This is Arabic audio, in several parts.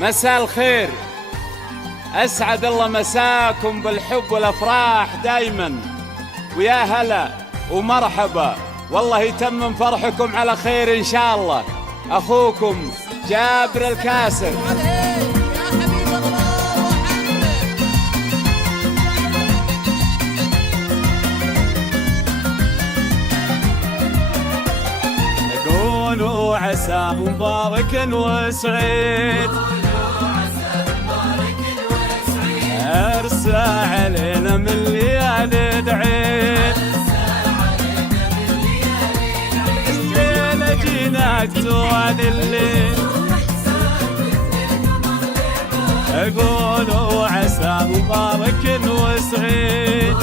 مساء الخير، أسعد الله مساكم بالحب والأفراح دايما، ويا هلا ومرحبا، والله يتمم فرحكم على خير إن شاء الله. أخوكم جابر الكاسر. قولوا عسى مبارك وسعيد، ارسى علينا من ليالي العيد، الليلة جيناك توالي الليل. قولوا عسى مبارك وسعيد،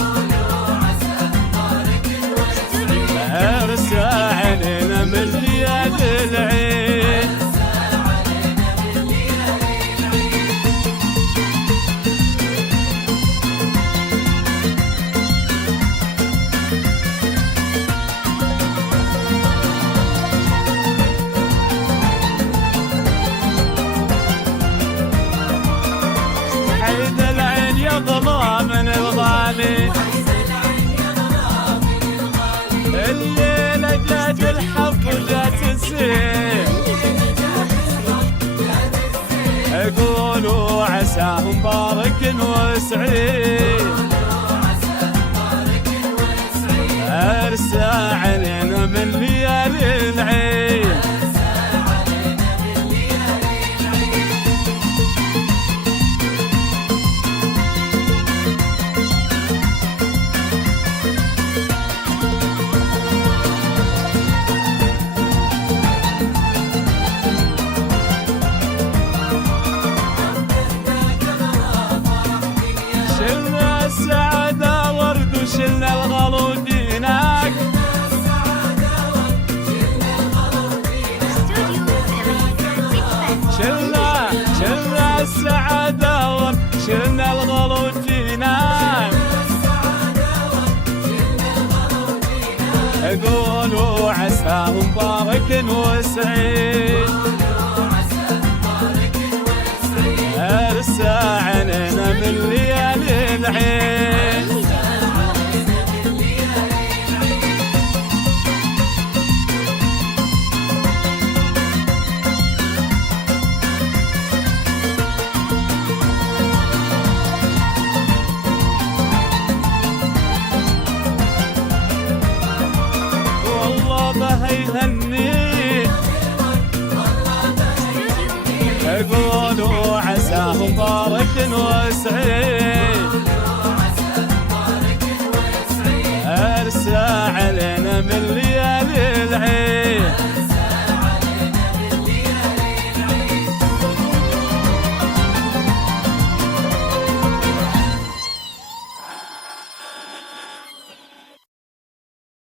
ارسى علينا من ليالي العيد. حيد العين يا ظلام الغالي، الليلة جات الحب وجات الزين. قولوا عسى مبارك وسعيد، ارسى علينا من ليالي العين. شلنا السعادة ورد وشلنا الغلود هناك، شلنا السعادة ورد شلنا الغلود هناك. قولوا عسى مبارك وسعيد، ارسى علينا من ليالي العين. والله بهيهنيك، قولوا عسى مبارك وسعيد،